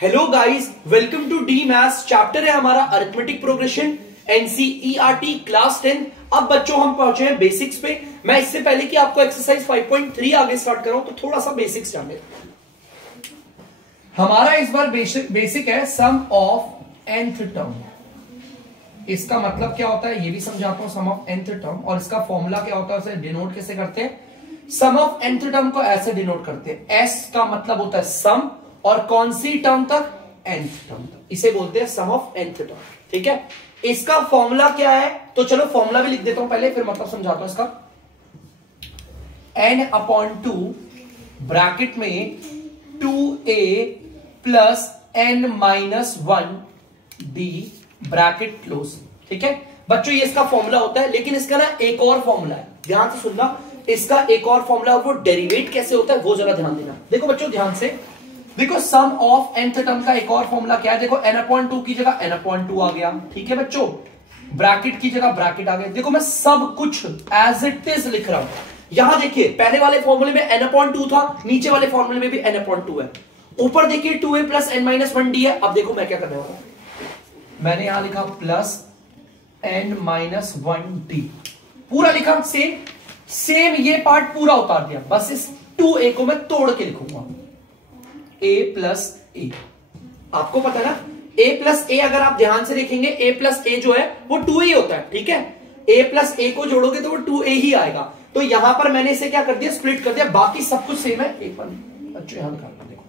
Hello guys, welcome to the maths. Chapter है हमारा arithmetic progression, NCERT class 10। अब बच्चों हम पहुंचे हैं बेसिक्स पे। मैं इससे पहले कि आपको एक्सरसाइज 5.3 आगे स्टार्ट करूं तो थोड़ा सा बेसिक्स जान लें। हमारा इस बार बेसिक है सम ऑफ nth टर्म। इसका मतलब क्या होता है ये भी समझाता हूं, सम ऑफ nth टर्म, और इसका फॉर्मूला क्या होता है, उसे डिनोट कैसे करते हैं। सम ऑफ nth टर्म को ऐसे डिनोट करते हैं, s का मतलब होता है सम, और कौन सी टर्म तक, nth टर्म तक, इसे बोलते हैं सम ऑफ nth टर्म। ठीक है, इसका फॉर्मूला क्या है, तो चलो फॉर्मूला भी लिख देता हूं पहले, फिर मतलब समझाता हूं इसका। n/2 ब्रैकेट में 2a plus n-1d bracket close. ठीक है बच्चों, ये इसका फॉर्मूला होता है, लेकिन इसका ना एक और फॉर्मूला है, ध्यान से सुनना। इसका एक और फॉर्मूला, वो डेरिवेट कैसे होता है वो जरा ध्यान देना। देखो बच्चों ध्यान से देखो, सम ऑफ nth टर्म का एक और फॉर्मूला क्या है। देखो n/2 की जगह n/2 आ गया। ठीक है बच्चों, ब्रैकेट की जगह ब्रैकेट आ गया। देखो मैं सब कुछ एज इट इज लिख रहा हूं। यहां देखिए, पहले वाले फॉर्मूले में n/2 था, नीचे वाले फॉर्मूले में भी n/2 है, ऊपर देखिए 2a प्लस n-1d है। अब देखो मैं क्या करने वाला हूं, मैंने यहां लिखा प्लस n-1d, पूरा लिखा सेम ये पार्ट पूरा उतार दिया, बस इस 2a को मैं तोड़ के लिखूंगा, a प्लस a। आपको पता है ना, a प्लस a अगर आप ध्यान से देखेंगे, a प्लस a जो है वो 2a होता है। ठीक है, a प्लस a को जोड़ोगे तो वो 2a ही आएगा। तो यहां पर मैंने इसे क्या कर दिया, स्प्लिट कर दिया, बाकी सब कुछ सेम है। एक बार अच्छा यहां दिखा, देखो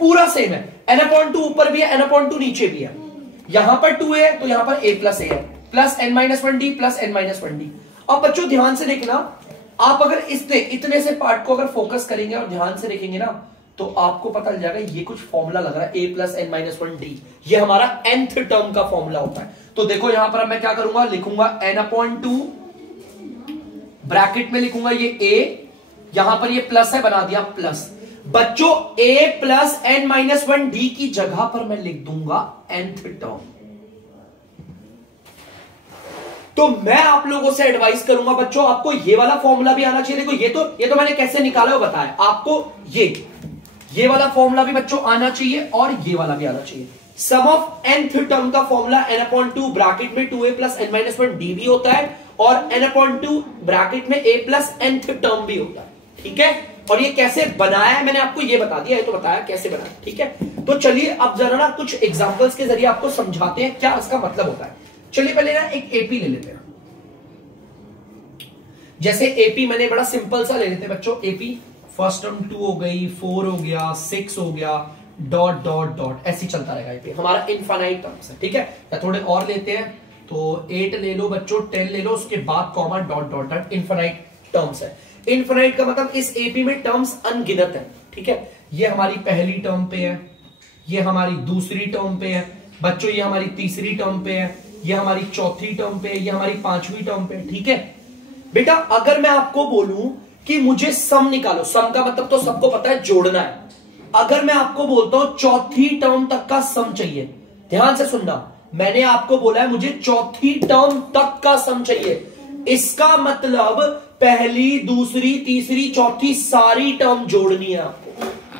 पूरा सेम है। n/2 ऊपर भी है, n/2 नीचे भी है। यहां पर 2a है तो यहां पर a प्लस a है, प्लस n-1d प्लस n-1d। अब बच्चों ध्यान से देखना, आप अगर इतने से पार्ट को अगर फोकस करेंगे और ध्यान से देखेंगे ना, तो आपको पता चल जाएगा ये कुछ फॉर्मूला लग रहा है, a प्लस n-1d, ये हमारा nth टर्म का फॉर्मूला होता है। तो देखो यहां पर मैं क्या करूंगा, लिखूंगा n/2, ब्रैकेट में लिखूंगा ये a, यहां पर ये प्लस है, बना दिया प्लस। बच्चों a प्लस n-1d की जगह पर मैं लिख दूंगा nth टर्म। तो मैं आप लोगों से एडवाइस करूंगा बच्चों, आपको ये वाला फॉर्मूला भी आना चाहिए। देखो ये तो मैंने कैसे निकाला वो बताया आपको। ये वाला फॉर्मूला भी बच्चों आना चाहिए और ये वाला भी आना चाहिए। सम ऑफ nth टर्म का फॉर्मूला n/2 ब्रैकेट में 2a प्लस n-1d भी होता है, और n/2 ब्रैकेट में a प्लस nth टर्म भी होता है। ठीक है, और ये कैसे बनाया है मैंने आपको ये बता दिया, ये तो बताया कैसे बनाया। ठीक है, तो चलिए अब जरा ना कुछ एग्जांपल्स के जरिए आपको समझाते हैं क्या इसका मतलब होता है। चलिए पहले ना एक एपी ले लेते हैं। जैसे एपी मैंने बड़ा सिंपल सा ले लेते हैं बच्चों। एपी फर्स्ट टर्म 2 हो गई, 4 हो गया, 6 हो गया, डॉट डॉट डॉट, ऐसे ही चलता रहेगा। एपी हमारा इनफाइनाइट टर्म्स है। ठीक है, या थोड़े और लेते हैं तो 8 ले लो बच्चों, 10 ले लो, उसके बाद comma dot dot dot, infinite terms है। इनफाइनाइट का मतलब इस एपी में टर्म्स अनगिनत है। ठीक है, ये हमारी पहली टर्म पे है, ये हमारी दूसरी टर्म पे है बच्चों, ये हमारी तीसरी टर्म पे है, ये हमारी चौथी टर्म पे, ये हमारी पांचवी टर्म पे। ठीक है बेटा, अगर मैं आपको बोलूं कि मुझे सम निकालो, सम का मतलब तो सबको पता है जोड़ना है। अगर मैं आपको बोलता हूं चौथी टर्म तक का सम चाहिए, ध्यान से सुनना, मैंने आपको बोला है मुझे चौथी टर्म तक का सम चाहिए, इसका मतलब पहली, दूसरी, तीसरी, चौथी सारी टर्म जोड़नी है आपको।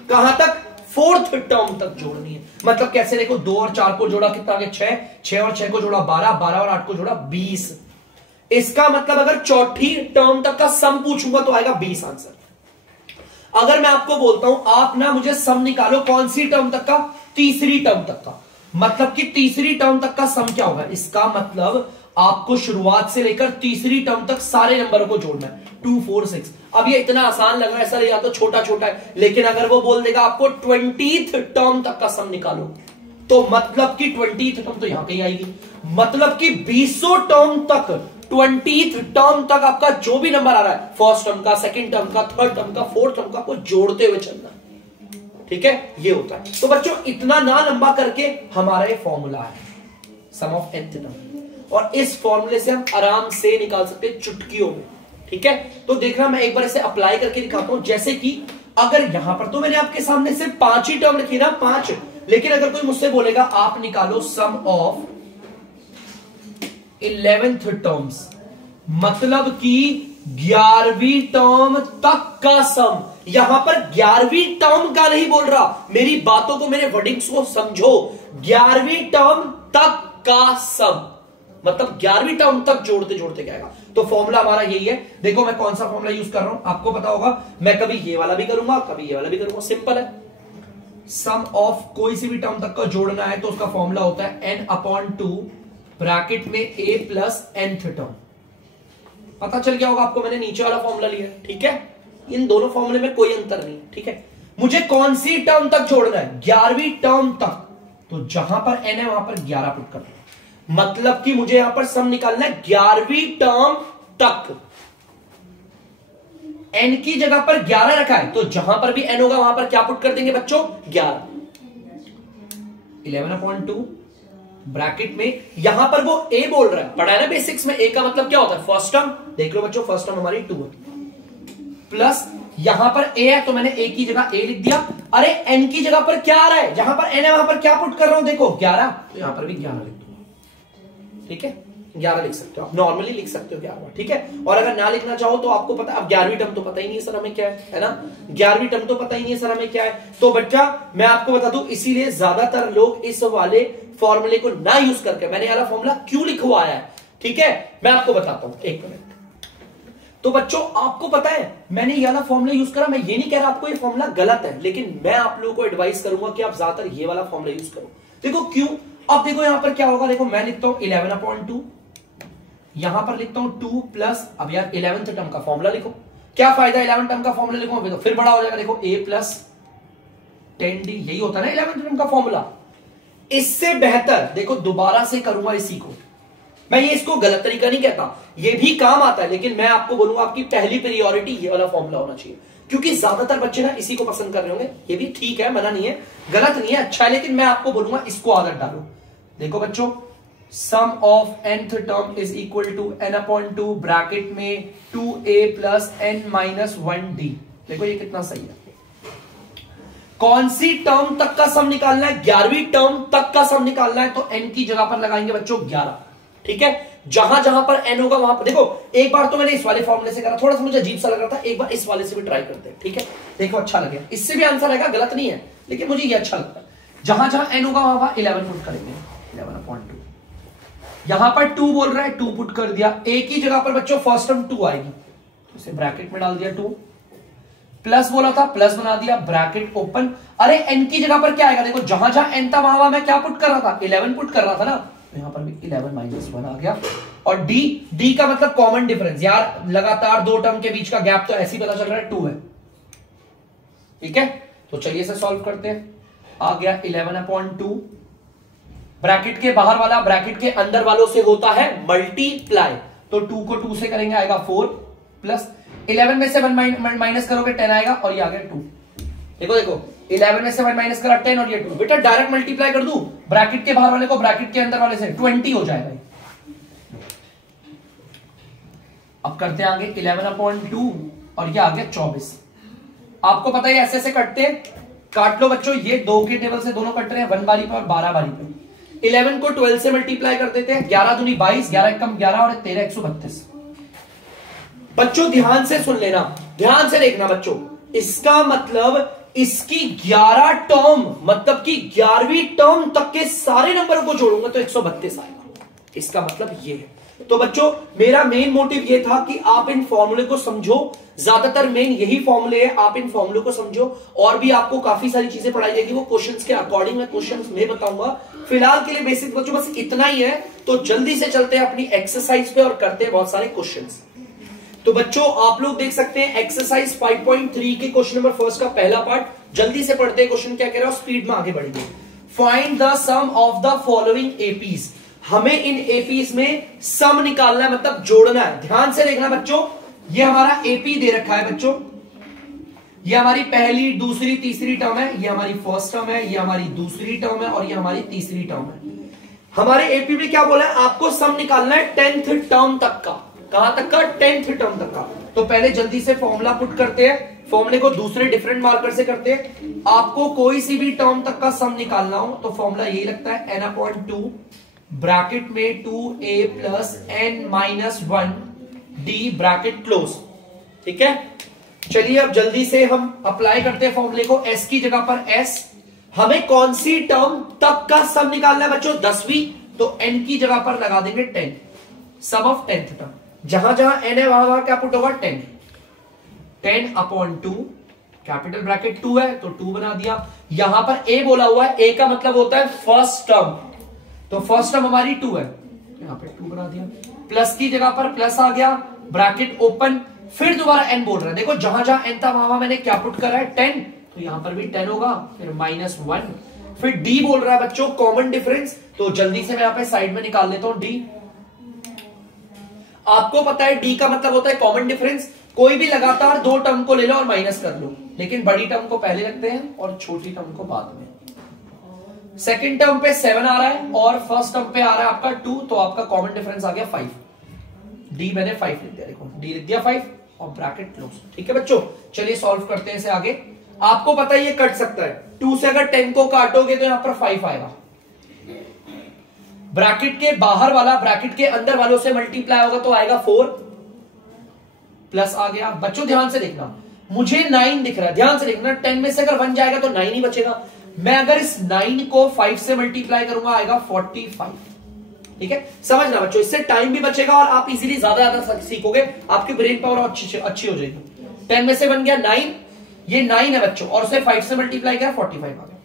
कहां तक, फोर्थ टर्म तक जोड़नी है। मतलब कैसे, देखो 2 और 4 को जोड़ा कितना आ गया 6, 6 और 6 को जोड़ा 12, 12 और 8 को जोड़ा 20। इसका मतलब अगर चौथी टर्म तक का सम पूछूंगा तो आएगा 20 आंसर। अगर मैं आपको बोलता हूं आप ना मुझे सम निकालो, कौन सी टर्म तक का, तीसरी टर्म तक का, मतलब कि तीसरी टर्म तक का सम क्या होगा, इसका मतलब आपको शुरुआत से लेकर तीसरी टर्म तक सारे नंबरों को जोड़ना है, 2 4 6। अब ये इतना आसान लग रहा है, ऐसा लग रहा तो छोटा छोटा है, लेकिन अगर वो बोल देगा आपको 20th टर्म तक का सम निकालो, तो मतलब कि 20th टर्म तो यहां कहीं आएगी, मतलब कि 20 टर्म तक, 20th टर्म तक आपका जो भी नंबर आ रहा है, फर्स्ट टर्म का, सेकंड टर्म का, थर्ड टर्म का, फोर्थ टर्म का, को जोड़ते हुए चलना। ठीक है, ये होता है। तो बच्चों इतना ना लंबा करके हमारा ये फॉर्मूला है सम ऑफ nth टर्म, और इस फॉर्मूले से हम आराम से निकाल सकते हैं चुटकियों में। ठीक है, तो देखना मैं एक बार इसे अप्लाई करके दिखाता हूं। जैसे कि अगर यहां पर तो मैंने आपके सामने सिर्फ 5 ही टर्म लिखी ना, 5, लेकिन अगर कोई मुझसे बोलेगा आप निकालो सम ऑफ 11th टर्म्स, मतलब कि 11वीं टर्म तक का सम, यहां पर 11वीं टर्म का नहीं बोल रहा, मेरी बातों को, मेरे वर्डिंग्स को समझो। 11वीं टर्म तक का सम, मतलब 11वीं टर्म तक जोड़ते जोड़ते क्या आएगा। तो फॉर्मूला हमारा यही है। देखो मैं कौन सा फॉर्मूला यूज कर रहा हूं, आपको पता होगा। मैं कभी ये वाला भी करूंगा, कभी ये वाला भी करूंगा। सिंपल है, सम ऑफ कोई सी भी टर्म तक का जोड़ना है तो उसका फॉर्मूला होता है n/2 ब्रैकेट में a प्लस nth टर्म। पता चल गया होगा आपको, मैंने नीचे वाला फॉर्मूला लिया, ठीक है। इन दोनों फॉर्मूले में कोई अंतर नहीं, ठीक है। मुझे कौन सी टर्म तक जोड़ना है, 11वीं टर्म तक। तो जहां पर n है वहां पर 11 पुट कर दो, मतलब कि मुझे यहां पर सम निकालना है 11वीं टर्म तक। n की जगह पर 11 रखा है, तो जहां पर भी n होगा वहां पर क्या पुट कर देंगे बच्चों, 11। 11/2 ब्रैकेट में, यहां पर वो a बोल रहा है, पढ़ा है ना बेसिक्स में। a का मतलब क्या होता है, फर्स्ट टर्म। देख लो बच्चों, फर्स्ट टर्म हमारी 2 है, प्लस यहां पर a है तो मैंने a की जगह a लिख दिया। अरे n की जगह पर क्या आ रहा है, जहां पर n है वहां पर क्या पुट कर रहा हूं, देखो 11, तो यहां पर भी 11 लिख दूंगा, ठीक है। 11 लिख सकते हो आप, नॉर्मली लिख सकते हो 11, ठीक है। और अगर ना लिखना चाहो तो आपको पता, अब 11वीं टर्म तो पता ही नहीं है सर हमें क्या है ना। 11वीं टर्म तो पता ही नहीं है सर हमें क्या है। तो बच्चा मैं आपको बता दूं, इसीलिए ज्यादातर लोग इस वाले फॉर्मूले को ना यूज करके, मैंने वाला फॉर्मूला क्यों लिखवाया है, ठीक है, मैं आपको बताता हूं, एक मिनट। तो बच्चों आपको पता है, मैंने ये वाला फॉर्मूला यूज करा। मैं ये नहीं कह रहा आपको ये फॉर्मूला गलत है, लेकिन मैं आप लोगों को एडवाइस करूंगा कि आप ज्यादातर ये वाला फॉर्मूला यूज करो। देखो क्यों, अब देखो यहां पर क्या होगा, देखो मैं लिखता हूं 11/2, यहां पर लिखता हूं 2 प्लस, अब यार 11th टर्म का फॉर्मूला लिखो। क्या फायदा 11th टर्म का फॉर्मूला लिखो, तो फिर बड़ा हो जाएगा। देखो a प्लस 10d, यही होता है ना 11th टर्म का फॉर्मूला। इससे बेहतर देखो दोबारा से करूंगा इसी को मैं, ये इसको गलत तरीका नहीं कहता, ये भी काम आता है, लेकिन मैं आपको बोलूंगा आपकी पहली प्रायोरिटी ये वाला फॉर्मूला होना चाहिए, क्योंकि ज्यादातर बच्चे ना इसी को पसंद कर रहे होंगे। ये भी ठीक है, मना नहीं है, गलत नहीं है, अच्छा है, लेकिन मैं आपको बोलूंगा इसको आदत डालो। देखो बच्चों, sum of nth term is equal to n/2 bracket में 2a प्लस n-1d। देखो ये कितना सही है। कौन सी टर्म तक का सम निकालना है, 11वीं टर्म तक का सम निकालना है, तो n की जगह पर लगाएंगे बच्चों 11, ठीक है। जहां जहां पर n होगा वहां पर, देखो एक बार तो मैंने इस वाले फॉर्मूले से करा, थोड़ा सा मुझे अजीब सा लग रहा था, एक बार इस वाले से भी ट्राई करते हैं, ठीक है। देखो अच्छा लगे, इससे भी आंसर आएगा, गलत नहीं है, लेकिन मुझे ये अच्छा लगता है। जहां जहां n होगा वहां 11 पुट करेंगे, 11/2। यहां पर 2 बोल रहा है, 2 पुट कर दिया। a की जगह पर बच्चों फर्स्ट टर्म 2 आएगी, इसे ब्रैकेट में डाल दिया 2, प्लस बोला था प्लस बना दिया, ब्रैकेट ओपन। अरे n की जगह पर क्या आएगा, देखो जहां जहां n था वहां मैं क्या पुट कर रहा था, 11 पुट कर रहा था ना, तो यहां पर भी 11-1 आ गया। और d का मतलब कॉमन डिफरेंस, यार लगातार 2 टर्म के बीच का गैप तो ऐसे ही पता चल रहा है 2 है, ठीक है। तो चलिए इसे सॉल्व करते हैं। आ गया 11/2, ब्रैकेट के बाहर वाला ब्रैकेट के अंदर वालों से होता है मल्टीप्लाई, तो 2 को 2 से करेंगे आएगा 4, प्लस 11 में से 1 माइनस करोगे 10 आएगा, और ये आ गया 2। देखो देखो 11 में से 1 माइनस करा 10 और ये 2, बेटा डायरेक्ट मल्टीप्लाई कर दूं, ब्रैकेट के बाहर वाले को ब्रैकेट के अंदर वाले से 20 हो जाएगा। अब करते हैं आगे 11/2 और ये आ गया 24। आपको पता है ऐसे ऐसे कटते हैं, काट लो बच्चों, ये 2 के टेबल से दोनों कट रहे हैं 1 बारी पे और 12 बारी पे। 11 को 12 से मल्टीप्लाई कर देते हैं, 11 दूनी 22, 11 कम 11 और 13 132। बच्चों ध्यान से सुन लेना, ध्यान से देखना बच्चों, इसका मतलब इसकी 11 टर्म, मतलब कि 11वीं टर्म तक के सारे नंबरों को जोड़ूंगा तो 132 आएगा, इसका मतलब ये है। तो बच्चों मेरा मेन मोटिव ये था कि आप इन फॉर्मूले को समझो, ज्यादातर मेन यही फॉर्मूले है, आप इन फॉर्मूले को समझो। और भी आपको काफी सारी चीजें पढ़ाई जाएगी, वो क्वेश्चंस के अकॉर्डिंग मैं क्वेश्चंस में बताऊंगा। फिलहाल के लिए बेसिक बच्चों बस इतना ही है, तो जल्दी से चलते हैं अपनी एक्सरसाइज पे और करते हैं बहुत सारे क्वेश्चंस। तो बच्चों आप लोग देख सकते हैं एक्सरसाइज 5.3 के क्वेश्चन नंबर फर्स्ट का पहला पार्ट, जल्दी से पढ़ते हैं। क्वेश्चन क्या कह रहा है, स्पीड में आगे बढ़ेंगे। Find the sum of the following APs, हमें इन एपीज में सम निकालना है, मतलब जोड़ना है। ध्यान से देखना बच्चों, ये हमारा एपी दे रखा है बच्चों, ये हमारी पहली दूसरी तीसरी टर्म है, ये हमारी फर्स्ट टर्म है, ये हमारी दूसरी टर्म है और ये हमारी तीसरी टर्म है। हमारे एपी में क्या बोला है, आपको सम निकालना है 10th टर्म तक का। कहां तक का, 10th टर्म तक का। तो पहले जल्दी से फॉर्मूला पुट करते हैं, फॉर्मूले को दूसरे डिफरेंट मार्कर से करते हैं। आपको कोई सी भी टर्म तक का सम निकालना हो तो फॉर्मूला यही लगता है n/2 ब्रैकेट में 2a plus n-1 d bracket close, ठीक है। चलिए अब जल्दी से हम अप्लाई करते हैं फॉर्मूले को। s की जगह पर s, हमें कौन सी टर्म तक का सम निकालना है बच्चों? 10वीं, तो n की जगह पर लगा देंगे 10, सम ऑफ 10th टर्म। जहां जहां n है वहां वहां क्या पुट होगा? 10, 10 अपॉन 2, कैपिटल ब्रैकेट 2 है तो 2 बना दिया। यहां पर a बोला हुआ है, a का मतलब होता है फर्स्ट टर्म, तो फर्स्ट टर्म हमारी 2 है, यहां पे 2 बना दिया। प्लस की जगह पर प्लस आ गया, ब्रैकेट ओपन, फिर दोबारा n बोल रहा है। देखो जहां जहां n था वहां मैंने क्या पुट करा है? 10, तो यहां पर भी 10 होगा, फिर -1, फिर d बोल रहा है बच्चों कॉमन डिफरेंस, तो जल्दी से मैं यहां पे साइड में निकाल लेता हूं d। आपको पता है d का मतलब होता है कॉमन डिफरेंस। कोई भी लगातार दो टर्म को ले लो और माइनस कर लो, लेकिन बड़ी टर्म को पहले रखते हैं और छोटी टर्म को बाद में। सेकंड टर्म पे 7 आ रहा है और फर्स्ट टर्म पे आ रहा है आपका 2, तो आपका कॉमन डिफरेंस आ गया 5। d मैंने 5 लिख दिया, देखो d लिख दिया 5 और ब्रैकेट क्लोज। ठीक है बच्चों, चलिए सॉल्व करते हैं इसे आगे। आपको पता है ये कट सकता है, 2 से अगर 10 को काटोगे तो यहां पर 5 आएगा। ब्रैकेट के बाहर वाला ब्रैकेट के अंदर वालों से मल्टीप्लाई होगा तो आएगा 4, प्लस आ गया। बच्चों ध्यान से देखना, मुझे 9 दिख रहा है, ध्यान से देखना, 10 में से अगर 1 जाएगा तो 9 ही बचेगा। मैं अगर इस 9 को 5 से मल्टीप्लाई करूंगा आएगा 45। ठीक है, समझना बच्चों, इससे टाइम भी बचेगा और आप इजीली ज्यादा सीखोगे, आपकी ब्रेन पावर अच्छी हो जाएगी। 10 में से बन गया 9, ये 9 है बच्चों, और उसे 5 से मल्टीप्लाई किया 45 आ गया।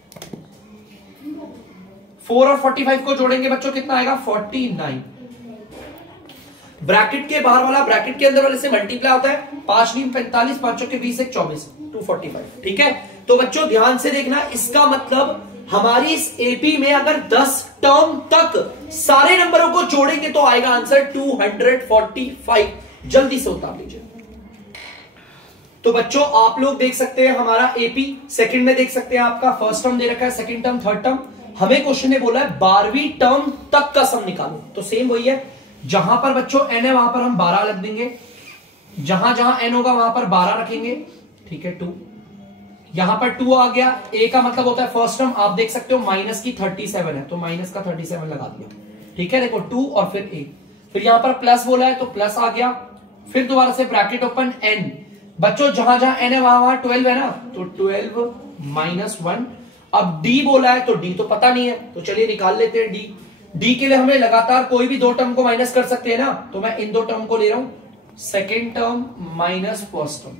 4 और 45 को जोड़ेंगे बच्चों कितना आएगा? 49। ब्रैकेट के बाहर वाला ब्रैकेट के अंदर वाले से मल्टीप्लाई होता है, 5 × 45, 5 के 20 1 24, 245। ठीक है, तो बच्चों ध्यान से देखना, इसका मतलब हमारी इस एपी में अगर 10 टर्म तक सारे नंबरों को जोड़ेंगे तो आएगा आंसर 245। जल्दी से उतार लीजिए। तो बच्चों आप लोग देख सकते हैं हमारा एपी सेकंड में देख सकते हैं, आपका फर्स्ट टर्म दे रखा है, सेकंड टर्म, थर्ड टर्म। हमें क्वेश्चन ने बोला है 12वीं टर्म तक का सम निकालो, तो सेम वही है, जहां पर बच्चों n है वहां पर हम 12 रख देंगे, जहां जहां n होगा वहां पर 12 रखेंगे। ठीक है, 2, यहां पर 2 आ गया। a का मतलब होता है फर्स्ट टर्म, आप देख सकते हो माइनस की 37 है, तो माइनस का 37 लगा दिया। ठीक है, देखो 2 और फिर a, फिर यहां पर प्लस बोला है तो प्लस आ गया, फिर दोबारा से ब्रैकेट ओपन n। बच्चों जहां जहां n है वहां वहां 12 है ना, तो 12 -1। अब d बोला है तो d तो पता नहीं है, तो चलिए निकाल लेते हैं d। d के लिए हमें लगातार कोई भी दो टर्म को माइनस कर सकते हैं ना, तो मैं इन दो टर्म को ले रहा हूं, second term minus first term.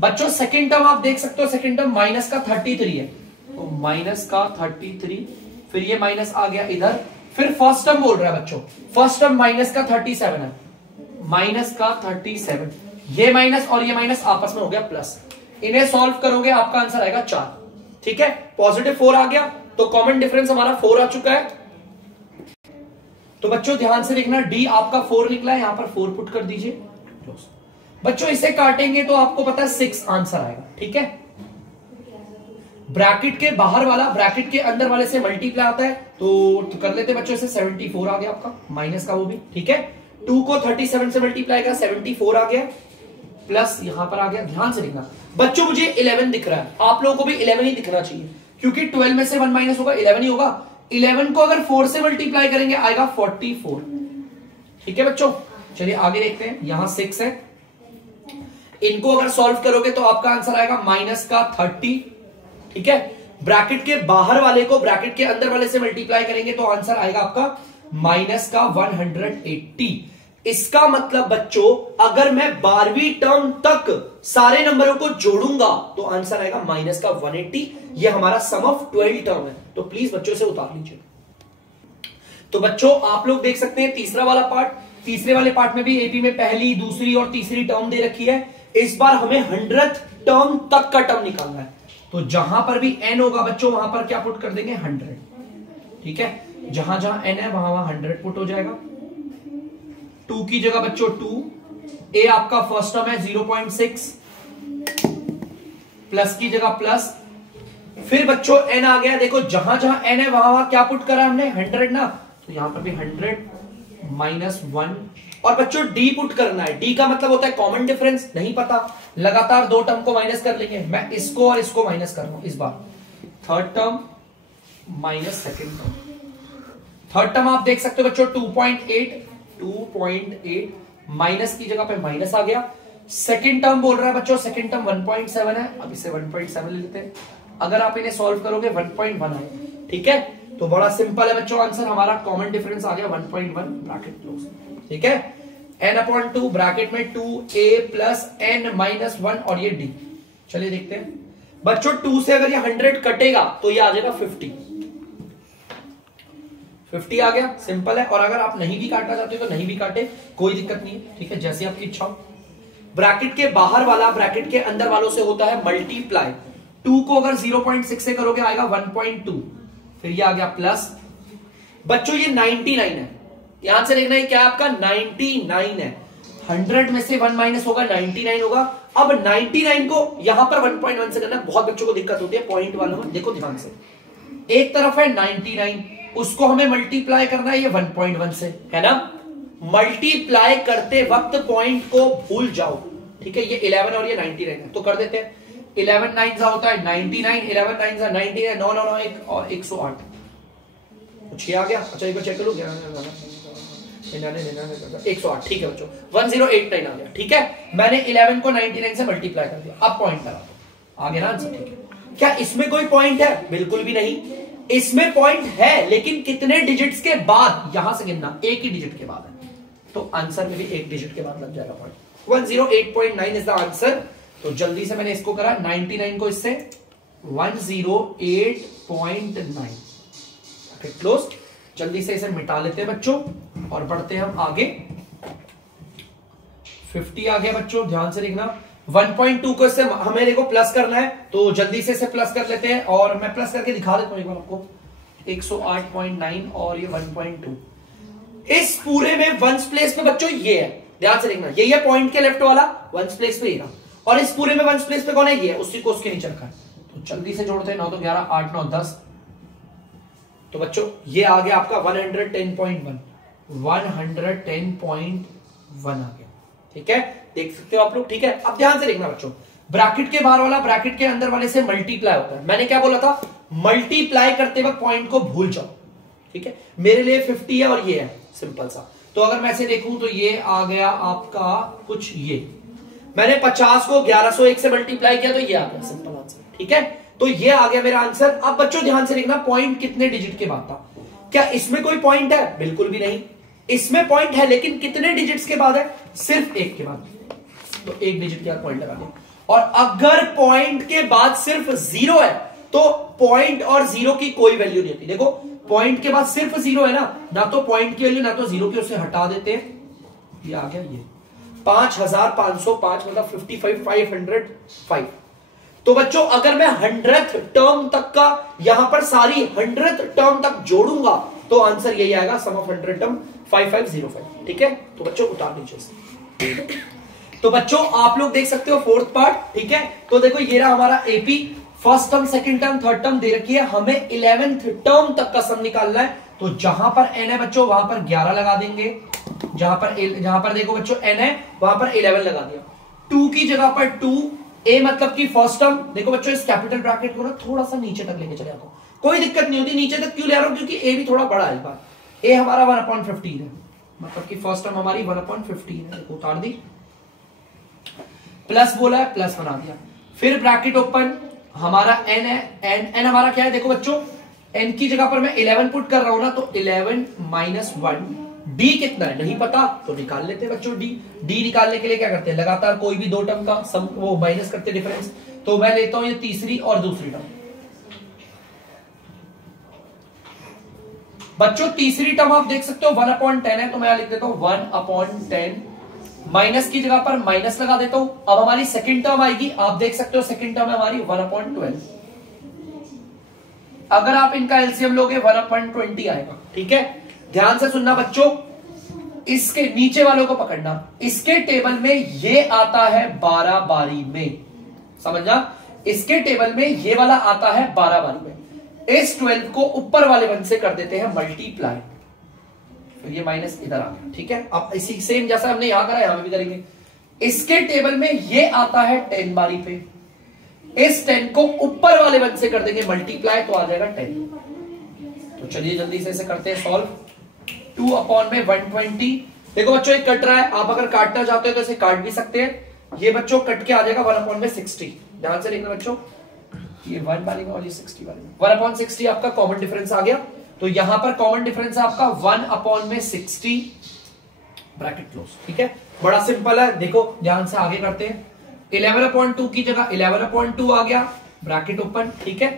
बच्चों सेकेंड टर्म आप देख सकते हो, सेकेंड टर्म माइनस का 33 है, तो माइनस का 33, फिर ये माइनस आ गया इधर, फिर फर्स्ट टर्म बोल रहा है बच्चों, फर्स्ट टर्म माइनस का 37 है, माइनस का 37, ये माइनस और ये माइनस आपस में हो गया प्लस। इन्हें सॉल्व करोगे आपका आंसर आएगा 4। ठीक है, पॉजिटिव 4 आ गया, तो कॉमन डिफरेंस हमारा 4 आ चुका है। तो बच्चों ध्यान से देखना, d आपका 4 निकला है, यहां पर 4 पुट कर दीजिए। बच्चों इसे काटेंगे तो आपको पता है 6 आंसर आएगा। ठीक है, ब्रैकेट के बाहर वाला ब्रैकेट के अंदर वाले से मल्टीप्लाई आता है, तो कर लेते बच्चों इसे, 74 आ गया आपका, माइनस का वो भी। ठीक है, 2 को 37 से मल्टीप्लाई किया, 74 आ गया, प्लस यहां पर आ गया। ध्यान से देखना बच्चों, मुझे 11 दिख रहा है, आप लोगों को भी 11 ही दिखना चाहिए, क्योंकि 12 में से 1 माइनस होगा 11 ही होगा। 11 को अगर 4 से मल्टीप्लाई करेंगे आएगा 44। ठीक है बच्चों, चलिए आगे देखते हैं। यहां 6 है, इनको अगर सॉल्व करोगे तो आपका आंसर आएगा माइनस का 30। ठीक है, ब्रैकेट के बाहर वाले को ब्रैकेट के अंदर वाले से मल्टीप्लाई करेंगे तो आंसर आएगा आपका माइनस का 180। इसका मतलब बच्चों अगर मैं 12वीं टर्म तक सारे नंबरों को जोड़ूंगा तो आंसर आएगा माइनस का 180। ये हमारा सम ऑफ 12 टर्म है, तो प्लीज बच्चों से उतार लीजिए। तो बच्चों आप लोग देख सकते हैं तीसरा वाला पार्ट, तीसरे वाले पार्ट में भी एपी में पहली, दूसरी और तीसरी टर्म दे रखी है। इस बार हमें 100th टर्म तक का टर्म निकालना है, तो जहां पर भी n होगा बच्चों वहां पर क्या पुट कर देंगे? 100। ठीक है, जहां जहां n है वहां वहां 100 पुट हो जाएगा। 2 की जगह बच्चों 2, a आपका फर्स्ट टर्म है 0.6, प्लस की जगह प्लस, फिर बच्चों n आ गया। देखो जहां जहां n है वहां वहां क्या पुट करा हमने? 100 ना, तो यहां पर भी 100 -1, और बच्चों d पुट करना है। d का मतलब होता है कॉमन डिफरेंस, नहीं पता लगातार दो टर्म को माइनस कर लेंगे। मैं इसको और इसको माइनस कर रहा हूं इस बार, third term minus second term. Third term आप देख सकते हो बच्चों 2.8 माइनस की जगह पे माइनस आ गया, सेकंड टर्म बोल रहा है बच्चों, सेकंड टर्म 1.7 है, अब इसे 1.7 ले लेते हैं। अगर आप इन्हें सॉल्व करोगे 1.1 आए, ठीक है। तो बड़ा सिंपल है बच्चों, आंसर हमारा कॉमन डिफरेंस आ गया 1.1 ब्रैकेट क्लोज, ठीक है। n/2 ब्रैकेट में 2a प्लस n माइनस 1 और ये d। चलिए देखते हैं बच्चों, 2 से अगर ये 100 कटेगा तो ये आ जाएगा 50 आ गया, सिंपल है। और अगर आप नहीं भी काटना चाहते हो तो नहीं भी काटे, कोई दिक्कत नहीं है, ठीक है, जैसे आपकी इच्छा हो। ब्रैकेट के बाहर वाला ब्रैकेट के अंदर वालों से होता है मल्टीप्लाई। 2 को अगर 0.6 से करोगे आएगा 1.2, फिर ये आ गया प्लस। बच्चों ये 99 है, यहां से देखना है क्या आपका 99 है। 100 में से 1 माइनस होगा 99 होगा। अब 99 को यहां पर 1.1 से करना, बहुत बच्चों को दिक्कत होती है पॉइंट वालों में। देखो ध्यान से, एक तरफ है 99, उसको हमें मल्टीप्लाई करना है ये 1.1 से, है ना। मल्टीप्लाई करते वक्त पॉइंट को भूल जाओ, ठीक है। ये 11 और ये 99 है, तो कर देते हैं। 11 9 होता है 99, 11 9 99, 9 9 9 1 और 108, कुछ आ गया। अच्छा एक बार चेक करो, 108, ठीक है बच्चों, 1089 आ गया, ठीक है। मैंने 11 को 99 से मल्टीप्लाई कर दिया, अब पॉइंट लगा दो, आ गया ना आंसर, ठीक है। क्या इसमें कोई पॉइंट है? बिल्कुल भी नहीं, इसमें पॉइंट है लेकिन कितने डिजिट्स के बाद, यहां से गिनना, एक ही डिजिट के बाद है, तो आंसर में भी एक डिजिट के बाद लग जाएगा पॉइंट। 108.9 is the answer. तो जल्दी से मैंने इसको करा 99 को इससे 108.9 क्लोज। जल्दी से इसे मिटा लेते हैं बच्चों और बढ़ते हैं हम आगे। 50 आ गया बच्चों, ध्यान से देखना। 1.2 को इससे हमें देखो प्लस करना है, तो जल्दी से इसे प्लस कर लेते हैं और मैं प्लस करके दिखा देता हूं एक बार आपको। 108.9 और ये 1.2, इस पूरे में वंस प्लेस पे बच्चों ये है, ध्यान से देखना, यही है पॉइंट के लेफ्ट वाला, वंस प्लेस पे ये रहा। और इस पूरे में वंस प्लेस पे कौन है? ये है, उसी को उसके नीचे रखा है। तो जल्दी से जोड़ते हैं, 9 तो 11, 8 9 10। तो बच्चों ये आ गया आपका 110.1, 110.1 आ गया, ठीक है, देख सकते हो आप लोग, ठीक है। अब ध्यान से देखना बच्चों, ब्रैकेट के बाहर वाला ब्रैकेट के अंदर वाले से मल्टीप्लाई होता है। मैंने क्या बोला था? मल्टीप्लाई करते वक्त पॉइंट को भूल जाओ, ठीक है। मेरे लिए 50 है और ये है, सिंपल सा। तो अगर मैं ऐसे देखूं तो ये आ गया आपका कुछ, ये मैंने 50 को 1101 से मल्टीप्लाई किया तो ये आ गया, सिंपल आंसर, ठीक है। तो ये आ गया मेरा आंसर। अब बच्चों ध्यान से देखना, पॉइंट कितने डिजिट के बाद था? क्या इसमें कोई पॉइंट है? बिल्कुल भी नहीं। इसमें पॉइंट है लेकिन कितने डिजिट्स के बाद है? सिर्फ एक के बाद, तो एक डिजिट के बाद पॉइंट लगा दिया। और अगर पॉइंट के बाद सिर्फ 0 है तो पॉइंट और 0 की कोई वैल्यू नहीं होती। देखो पॉइंट के बाद सिर्फ 0 है ना तो पॉइंट की वैल्यू ना तो 0 की, उसे हटा देते हैं, ये आ गया ये 5505 मतलब 505। तो बच्चों अगर मैं 100th टर्म तक का यहां पर सारी 100th टर्म तक जोड़ूंगा तो आंसर यही आएगा, सम ऑफ 100 टर्म 5505, ठीक है। तो बच्चों उतार नीचे। तो बच्चों आप लोग देख सकते हो फोर्थ पार्ट, ठीक है। तो देखो ये रहा हमारा AP, first term, second term, third term दे रखी है, हमें 11th टर्म तक का सम निकालना है। तो जहां पर n है बच्चों वहां पर 11 लगा देंगे, जहां पर देखो बच्चों n है वहां पर 11 लगा दिया। 2 की जगह पर 2, a मतलब कि फर्स्ट टर्म। देखो बच्चों इस कैपिटल ब्रैकेट को ना थोड़ा सा नीचे तक लेके चले जाओ, कोई दिक्कत नहीं होती। नीचे तक क्यों ले रहा हूं? क्योंकि a भी थोड़ा बड़ा है इस बार। a हमारा 1/15 है, मतलब कि फर्स्ट टर्म हमारी 1/15 है, देखो उतार दी। प्लस बोला है, प्लस बना दिया। फिर ब्रैकेट ओपन, हमारा n है, n हमारा क्या है? देखो बच्चों n की जगह पर मैं 11 पुट कर रहा हूं ना, तो 11 माइनस 1, d कितना है नहीं पता तो निकाल लेते हैं बच्चों। d निकालने के लिए क्या करते हैं? लगातार कोई भी दो टर्म का सम वो माइनस करते डिफरेंस। तो मैं लेता हूं ये तीसरी और दूसरी टर्म। बच्चों तीसरी टर्म आप देख सकते हो 1/10 है, तो मैं लिख देता हूं 1/10, माइनस की जगह पर माइनस लगा देता हूं। अब हमारी सेकंड टर्म आएगी, आप देख सकते हो सेकंड टर्म है हमारी 1/12। अगर आप इनका एलसीएम लोगे 1/20 आएगा, ठीक है। ध्यान से सुनना बच्चों, इसके नीचे वालों को पकड़ना। इसके टेबल में ये आता है 12 बारी में, समझना। इसके टेबल में ये वाला आता है 12 बारी में। इस 12 को ऊपर वाले वन से कर देते हैं मल्टीप्लाई, तो ये माइनस इधर आ गया, ठीक है। अब इसी सेम जैसा हमने यहां करा यहां भी करेंगे। इसके टेबल में ये आता है 10 बारी पे, इस 10 को ऊपर वाले वन से कर देंगे मल्टीप्लाई, तो आ जाएगा 10। तो चलिए जल्दी से इसे करते हैं सॉल्व। 2/120। देखो बच्चों एक कट रहा है, आप अगर काटना चाहते हो तो इसे काट भी सकते हैं। ये बच्चों कट के आ जाएगा 1/60। ध्यान से देखना बच्चों, ये 1 वाली में और ये 60 वाली में 1/60 आपका कॉमन डिफरेंस आ गया। तो यहां पर कॉमन डिफरेंस है आपका 1/60 ब्रैकेट क्लोज। ठीक है, बड़ा सिंपल है। देखो ध्यान से आगे करते हैं। 11/2 की जगह 11/2 आ गया, ब्रैकेट ओपन। ठीक है,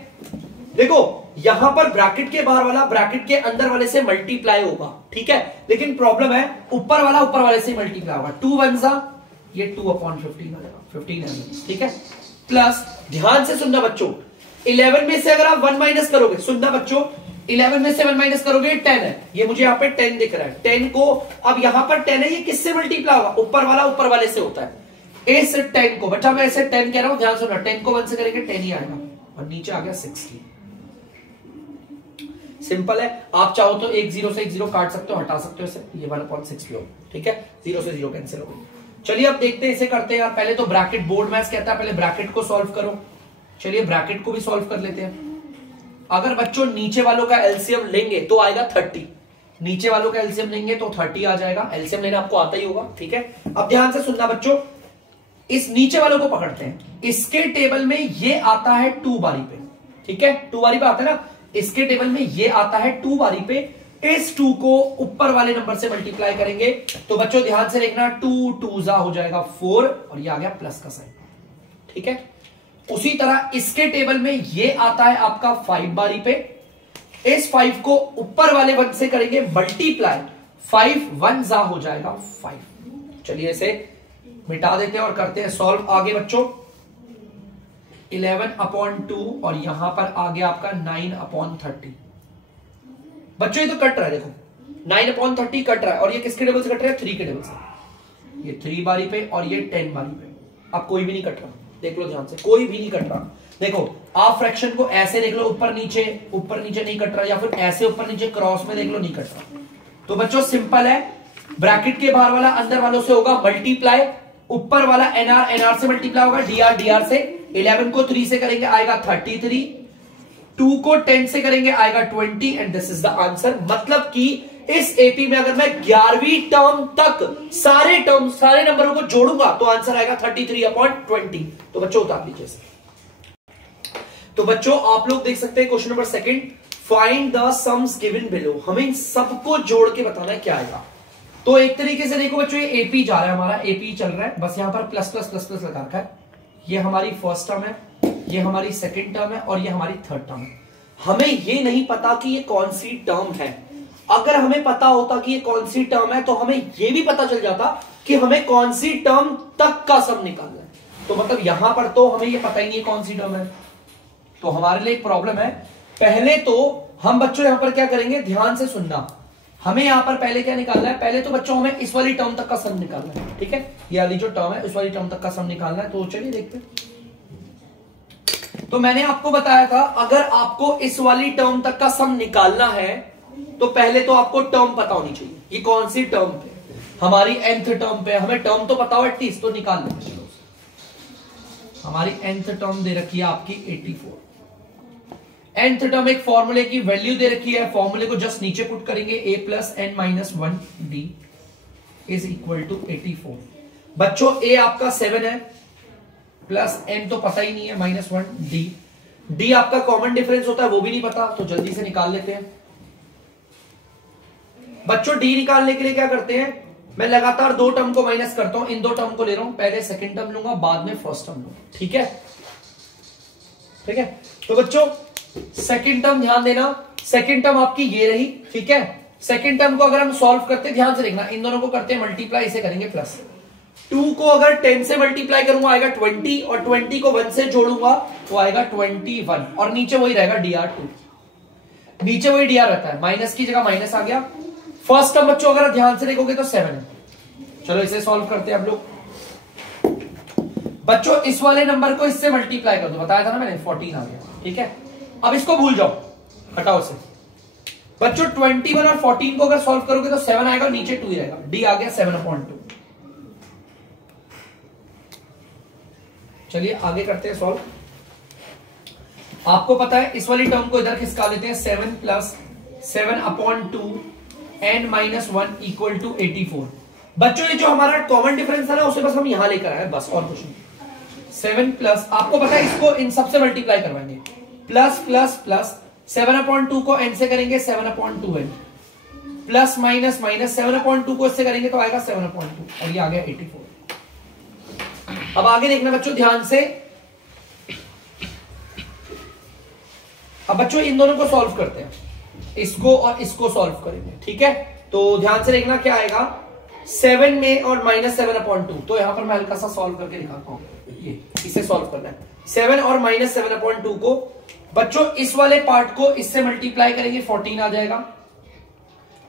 देखो यहां पर ब्रैकेट के बाहर वाला ब्रैकेट के अंदर वाले से मल्टीप्लाई होगा। ठीक है, लेकिन प्रॉब्लम है ऊपर वाले से मल्टीप्लाई होगा। 2 1 सा ये 2/15 आ जाएगा, 15 है। ठीक है, प्लस ध्यान से सुनना बच्चों, 11 में से अगर आप 1 माइनस करोगे, सुनना बच्चों, 11 में से 1 माइनस करोगे 10 है। ये मुझे यहाँ पे 10 दिख रहा है। 10 को अब यहां पर 10 है, ये किससे मल्टीप्लाई होगा? ऊपर वाले से होता है। इस 10 को बच्चा मैं ऐसे 10 कह रहा हूं, ध्यान सुनना, 10 को 1 से करेंगे 10 ही आएगा और नीचे आ गया 60। सिंपल है। आप चाहो तो एक 0 से एक 0 काट सकते हो, हटा सकते हो इसे, ये 1/60 हो। ठीक है, 0 से 0 कैंसिल हो गई। चलिए अब देखते हैं इसे करते हैं यार। पहले तो ब्रैकेट, बोर्ड मैथ्स कहता है पहले ब्रैकेट को सॉल्व करो। चलिए ब्रैकेट को भी सॉल्व कर लेते हैं। अगर बच्चों नीचे वालों का एलसीएम लेंगे तो आएगा 30। नीचे वालों का एलसीएम लेंगे तो 30 आ जाएगा। एलसीएम लेना आपको आता ही होगा। ठीक है, अब ध्यान से सुनना बच्चों, इस नीचे वालों को पकड़ते हैं। इसके टेबल में ये आता है 2 बारी पे। ठीक है, 2 बारी पे आता है ना, इसके टेबल में ये आता है 2 बारी पे। इस 2 को ऊपर वाले नंबर से मल्टीप्लाई करेंगे तो बच्चों ध्यान से देखना, 2 2 हो जाएगा 4 और ये आ गया प्लस का साइन। ठीक है, उसी तरह इसके टेबल में ये आता है आपका 5 बारी पे। इस 5 को ऊपर वाले 1 से करेंगे मल्टीप्लाई, 5 1 हो जाएगा 5। चलिए इसे मिटा देते हैं और करते हैं सॉल्व। आगे बच्चों 11/2 और यहां पर आ गया आपका 9/30। बच्चों ये तो कट रहा है, देखो 9/30 कट रहा है और ये किसके टेबल से कट रहा है? 3 के टेबल से। ये 3 बारी पे और ये 10 बारी पे। अब कोई भी नहीं कट रहा, देख लो ध्यान से, कोई भी नहीं कट रहा। देखो आप फ्रैक्शन को ऐसे देख लो, ऊपर नीचे नहीं कट रहा, या फिर ऐसे ऊपर नीचे क्रॉस में देख लो, नहीं कट रहा। तो बच्चों सिंपल है, ब्रैकेट के बाहर वाला अंदर वालों से होगा मल्टीप्लाई, ऊपर वाला एनआर से मल्टीप्लाई होगा, डीआर से। 11 को 3 से करेंगे आएगा 33, 2 को 10 से करेंगे आएगा 20 and this is the answer. मतलब कि इस एपी में अगर मैं 11वीं टर्म तक सारे नंबरों को जोड़ूंगा तो आंसर आएगा 33/20। तो बच्चों उतार लीजिए। तो बच्चों आप लोग देख सकते हैं question number 2, find the sums given below. हमें इन सबको जोड़ के बताना है क्या आएगा। तो एक तरीके से देखो बच्चों, ये एपी जा रहा है, हमारा एपी चल रहा है, बस यहां पर प्लस प्लस प्लस प्लस लगा रखा है। ये हमारी फर्स्ट टर्म है, ये हमारी सेकंड टर्म है और ये हमारी थर्ड टर्म है। हमें ये नहीं पता कि ये कौन सी टर्म है। अगर हमें पता होता कि ये कौन सी टर्म है तो हमें ये भी पता चल जाता कि हमें कौन सी टर्म तक का सम निकालना है। तो मतलब यहां पर तो हमें ये पता ही नहीं है कौन सी टर्म है, तो हमारे लिए एक प्रॉब्लम है। पहले तो हम बच्चों यहां पर क्या करेंगे, ध्यान से सुनना, हमें यहां पर पहले क्या निकालना है? पहले तो बच्चों हमें इस वाली टर्म तक का सम निकालना है। ठीक है, ये वाली जो टर्म है उस वाली टर्म तक का सम निकालना है। तो चलिए देखते हैं। तो मैंने आपको बताया था अगर आपको इस वाली टर्म तक का सम निकालना है तो पहले तो आपको टर्म पता होनी चाहिए, ये कौन सी टर्म पे, हमारी nth टर्म पे। हमें टर्म तो पता हो एटलीस्ट, तो निकाल लेंगे। हमारी nth टर्म दे रखी है आपकी 84। nth टर्म एक फॉर्मूले की वैल्यू दे रखी है, फॉर्मूले को जस्ट नीचे पुट करेंगे, a + n-1d is equal to 84। बच्चों a आपका 7 है, प्लस n तो पता ही नहीं है, -1d। d आपका कॉमन डिफरेंस होता है, वो भी नहीं पता, तो जल्दी से निकाल लेते हैं। बच्चों d निकालने के लिए क्या करते हैं, मैं लगातार 2 टर्म को माइनस करता हूं, इन 2 टर्म को ले रहा हूं, पहले सेकंड टर्म लूंगा, बाद में फर्स्ट टर्म लूंगा। ठीक है, ठीक है। तो बच्चों सेकंड टर्म ध्यान देना, सेकंड टर्म आपकी ये रही। ठीक है, सेकंड टर्म को अगर हम सॉल्व करते हैं, ध्यान से देखना, इन दोनों को करते हैं मल्टीप्लाई, इसे करेंगे प्लस। 2 को अगर 10 से मल्टीप्लाई करूंगा आएगा 20 और 20 को 1 से जोड़ूंगा तो आएगा 21 और नीचे वही रहेगा dr2, नीचे वही dr रहता है, माइनस की जगह माइनस आ गया। फर्स्ट टर्म बच्चों अगर ध्यान से देखोगे तो 7 है। चलो इसे सॉल्व करते हैं आप लोग। बच्चों इस वाले नंबर को इससे मल्टीप्लाई कर दो, बताया था ना मैंने, 14 आ गया। ठीक है, अब इसको भूल जाओ, हटाओ से। बच्चों 21 और 14 को अगर सॉल्व करोगे तो 7 आएगा, नीचे 2 ही रहेगा, d आ गया 7/2। चलिए आगे करते हैं सॉल्व। आपको पता है इस वाली टर्म को इधर खिसका लेते हैं, 7 + 7/2 n-1 = 84। बच्चों ये जो हमारा कॉमन डिफरेंस है ना उसे बस हम यहां लेकर आए बस, और कुछ नहीं। 7 प्लस, आपको पता है इसको इन सबसे मल्टीप्लाई करवाएंगे, प्लस प्लस प्लस 7/2 को n से करेंगे 7/2n, प्लस माइनस माइनस 7/2 को इससे करेंगे तो आएगा 7/2, और ये आ गया 84। अब आगे देखना बच्चों ध्यान से। अब बच्चों इन दोनों को सॉल्व करते हैं, इसको और इसको सॉल्व करेंगे, ठीक है। तो ध्यान से देखना क्या आएगा 7 में और माइनस 7/2, तो यहां पर मैं हल्का सा सॉल्व करके दिखाता हूं, ये इसे सॉल्व करना है। 7 और माइनस 7/2 को बच्चों इस वाले पार्ट को इससे मल्टीप्लाई करेंगे 14 आ जाएगा,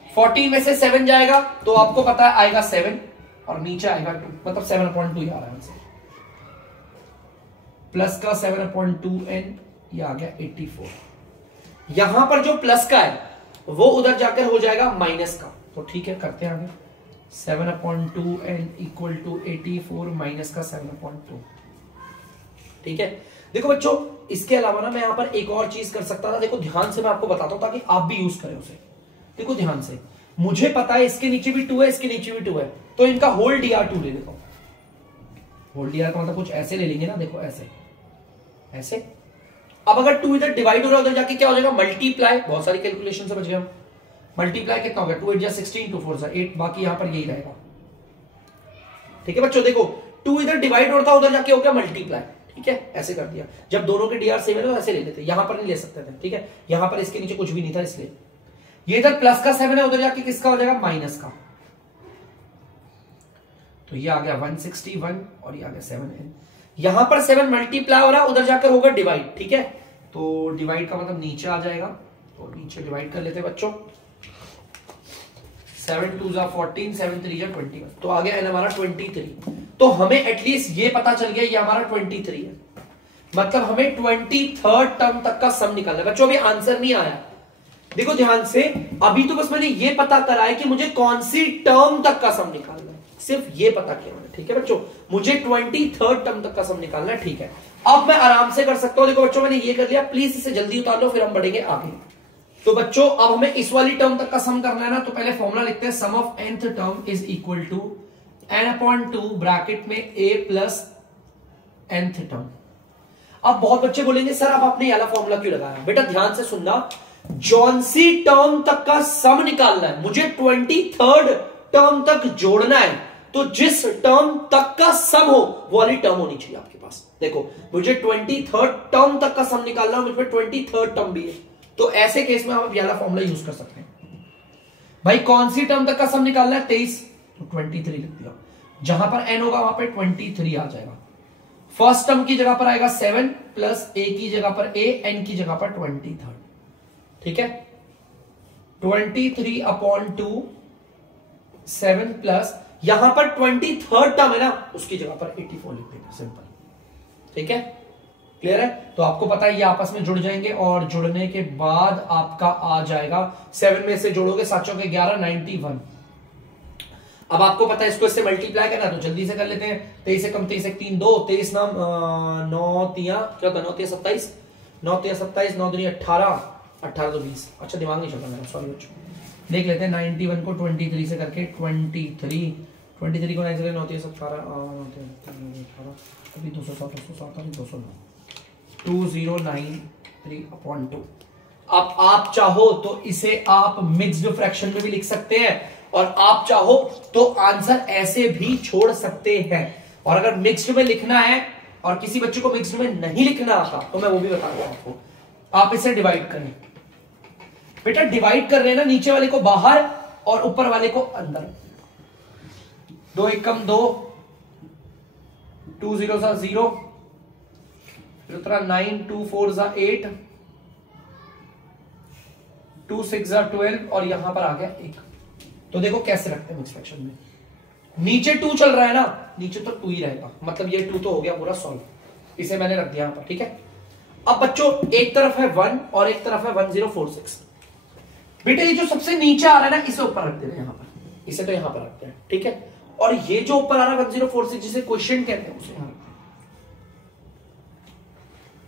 14 में से 7 जाएगा तो आपको पता है आएगा 7 और नीचे आएगा 2, मतलब 7/2 आ रहा है हमसे, प्लस का 7/2n, ये आ गया 84। यहां पर जो प्लस का है वो उधर जाकर हो जाएगा माइनस का, तो ठीक है करते हैं आगे। 7/2n इक्वल टू 84 माइनस का 7/2, ठीक है। देखो बच्चों इसके अलावा ना मैं यहां पर एक और चीज कर सकता था, देखो ध्यान से मैं आपको बताता हूं ताकि आप भी यूज करें उसे। देखो ध्यान से, मुझे पता है इसके नीचे भी 2 है, इसके नीचे भी 2 है, तो इनका होल dr2 ले लेता हूं। होल dr का मतलब कुछ ऐसे ले लेंगे ना, देखो ऐसे ऐसे। अब अगर 2 इधर डिवाइड हो रहा है उधर जाके क्या हो जाएगा मल्टीप्लाई, बहुत सारी कैलकुलेशन से बच गए हम। मल्टीप्लाई कितना हो गया 2 8 16, 2 4 8, बाकी यहां पर यही रहेगा, ठीक है बच्चों। देखो 2 इधर डिवाइड होता उधर जाके हो गया मल्टीप्लाई, ठीक है, ऐसे कर दिया। जब दोनों के dr सेम है तो ऐसे ले लेते, यहां पर नहीं ले सकते थे, ठीक है। यहां पर इसके नीचे कुछ भी नहीं था इसलिए ये इधर प्लस का 7 है, उधर जाके किसका हो जाएगा माइनस का, तो ये आ गया 161 और ये आ गया 7n। यहां पर 7 मल्टीप्लाई हो रहा है उधर जाकर होगा डिवाइड, ठीक है। तो डिवाइड का मतलब नीचे आ जाएगा, तो नीचे डिवाइड कर लेते हैं बच्चों। 7 2 14, 7 3 21, तो आ गया हमारा 23। तो हमें एटलीस्ट ये पता चल गया ये हमारा 23 है, मतलब हमें 23rd टर्म तक का सम निकालना है बच्चों। अभी आंसर नहीं आया, देखो ध्यान से, अभी तो बस मैंने ये पता करा है कि मुझे कौन सी टर्म तक का सम निकालना है, सिर्फ ये पता किया मैंने, ठीक है बच्चों। मुझे 23rd टर्म तक का सम निकालना है, ठीक है। अब मैं आराम से कर सकता हूं, देखो बच्चों मैंने ये कर लिया, प्लीज इसे जल्दी उतार लो फिर हम बढ़ेंगे आगे। तो बच्चों अब हमें इस वाली टर्म तक का सम करना है ना, तो पहले फॉर्मूला लिखते हैं, sum of nth term is equal to n/2 bracket में a प्लस nth टर्म। अब बहुत बच्चे बोलेंगे सर अब आपने ये वाला फॉर्मूला क्यों लगाया, बेटा ध्यान से सुनना, जॉनसी टर्म तक का सम निकालना है, मुझे 23rd टर्म तक जोड़ना है, तो जिस टर्म तक का सम हो वो वाली टर्म होनी चाहिए आपके पास। देखो मुझे 23rd टर्म तक का सम निकालना है, मुझे 23rd टर्म भी है, तो ऐसे केस में हम ये वाला फॉर्मूला यूज कर सकते हैं। भाई कौन सी टर्म तक का सम निकालना है 23, तो 23 लिख दिया, जहां पर n होगा वहां पर 23 आ जाएगा। फर्स्ट टर्म की जगह पर आएगा 7 प्लस a की जगह पर a, n की जगह पर 23rd, ठीक है। 23/2 7 प्लस यहां पर 23rd टर्म है ना, उसकी जगह पर 84 लिख देंगे, सिंपल, ठीक है, क्लियर है। तो आपको पता है ये आपस में जुड़ जाएंगे और जुड़ने के बाद आपका आ जाएगा 7 में से जोड़ोगे 7 चौके 11 91। अब आपको पता है इसको इससे मल्टीप्लाई करना, तो जल्दी से कर लेते हैं। 23 से कम 23 1 3 2, 23 नाम 9 तिया क्या होता है 9 तिया 27, 9 तिया 27, 9 दुनिया 18, 18 तो 20। अच्छा दिमाग नहीं चलता मेरा, सॉरी बच्चों। देख लेते हैं 91 को 23 से करके 23 को 9 से 9 तिया 17, 18 अभी 207 2093/2। अब आप चाहो तो इसे आप मिक्स्ड फ्रैक्शन में भी लिख सकते हैं, और आप चाहो तो आंसर ऐसे भी छोड़ सकते हैं। और अगर मिक्स्ड में लिखना है और किसी बच्चे को मिक्स्ड में नहीं लिखना आता तो मैं वो भी बता दूंगा आपको। आप इसे डिवाइड करें, बेटा डिवाइड कर रहे हैं ना, नीचे वाले को बाहर और ऊपर वाले को अंदर। 2 1 कम 2, 2 0 सा 0, 9 2 4 सा 8, 2 6 सा 12 और यहां पर आ गया 1। तो देखो कैसे रखते हैं मिक्स फ्रैक्शन में, नीचे 2 चल रहा है ना, नीचे तो 2 ही रहेगा, मतलब ये 2 तो हो गया पूरा सॉल्व, इसे मैंने रख दिया यहां पर, ठीक है। अब बच्चों एक तरफ है 1 और एक तरफ है 1046। बेटा ये जो सबसे नीचे आ रहा है ना इसे ऊपर रख देना यहां पर, इसे तो यहां पर रखते हैं, ठीक है। और ये जो ऊपर आ रहा है 1046 जिसे क्वेश्चन कहते हैं उसे यहां रखते हैं,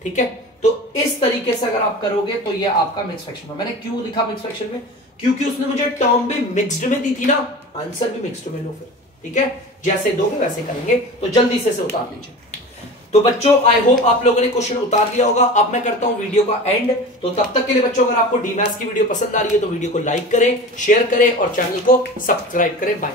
ठीक है। तो इस तरीके से अगर आप करोगे तो ये आपका मिक्स फ्रैक्शन है। मैंने क्यों लिखा मिक्स फ्रैक्शन में, क्योंकि उसने मुझे टर्म भी मिक्स्ड में दी थी ना, आंसर भी मिक्स्ड में लो फिर, ठीक है, जैसे दोगे वैसे करेंगे, तो जल्दी से उतार लीजिए। तो बच्चों आई होप आप लोगों ने क्वेश्चन उतार लिया होगा। अब मैं करता हूं वीडियो का एंड। तो तब तक के लिए बच्चों, अगर आपको डीमैथ्स की वीडियो पसंद आ रही है तो वीडियो को लाइक करें, शेयर करें और चैनल को सब्सक्राइब करें। बाय।